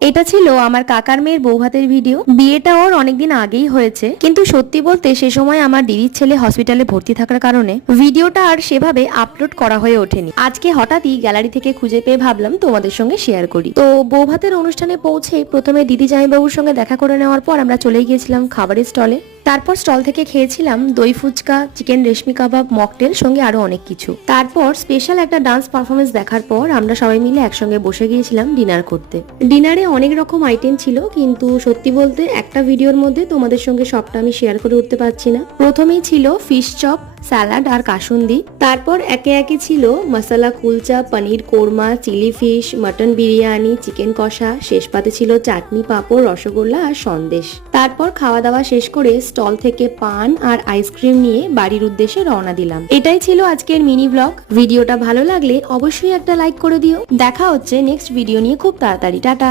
এটা ছিল আমার কাকার মেয়ের বৌভাতের ভিডিও। বিয়েটা ওর অনেকদিন আগেই হয়েছে, কিন্তু সত্যি বলতে সে সময় আমার দিদির ছেলে হসপিটালে ভর্তি থাকার কারণে ভিডিওটা আর সেভাবে আপলোড করা হয়ে ওঠেনি। আজকে হঠাৎই গ্যালারি থেকে খুঁজে পেয়ে ভাবলাম তোমাদের সঙ্গে শেয়ার করি। তো বৌভাতের অনুষ্ঠানে পৌঁছে প্রথমে দিদি জামাইবাবুর সঙ্গে দেখা করে নেওয়ার পর আমরা চলে গিয়েছিলাম খাবারের স্টলে। তারপর স্টল থেকে খেয়েছিলাম দই ফুচকা, চিকেন রেশমি কাবাব, মকটেল, সঙ্গে আরো অনেক কিছু। তারপর স্পেশাল একটা ডান্স পারফরমেন্স দেখার পর আমরা সবাই মিলে একসঙ্গে বসে গিয়েছিলাম ডিনার করতে। ডিনারে অনেক রকম আইটেম ছিল, কিন্তু সত্যি বলতে একটা ভিডিওর মধ্যে তোমাদের সঙ্গে সবটা আমি শেয়ার করে উঠতে পারছি না। প্রথমেই ছিল ফিশ চপ, স্যালাড আর কাসুন্দি। তারপর একে একে ছিল masala kulcha, paneer korma, chilli fish, mutton biryani, chicken kosha. শেষ পাতে ছিল চাটনি, পাঁপড়, রসগোল্লা আর সন্দেশ। তারপর খাওয়া দাওয়া শেষ করে স্টল থেকে পান আর আইসক্রিম নিয়ে বাড়ির উদ্দেশ্যে রওনা দিলাম। এটাই ছিল আজকের মিনি ব্লগ। ভিডিওটা ভালো লাগলে অবশ্যই একটা লাইক করে দিও। দেখা হচ্ছে নেক্সট ভিডিও নিয়ে খুব তাড়াতাড়ি। টাটা।